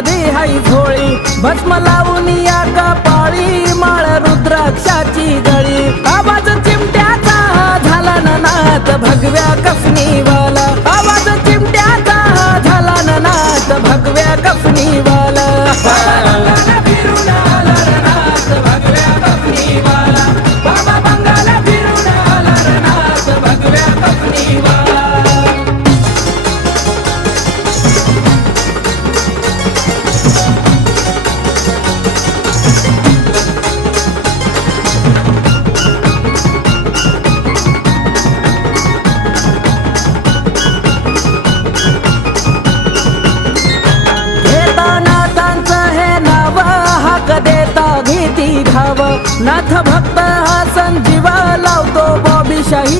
मध्ये हाय झोळी भस्म लावून या कपाळी माळ रुद्राक्षाची गळी आवाज चिमट्याचा झाला ना नाद भगव्या कफनीवाला आवाज चिमट्याचा झाला ना नाद भगव्या कफनीवाला फिरून आला रे नाद भगव्या कफनीवाला बाबा बंगाला फिरून आला रे नाद भगव्या कफनीवाला नाथ भक्त हा संजीवा लावतो बॉबी शाही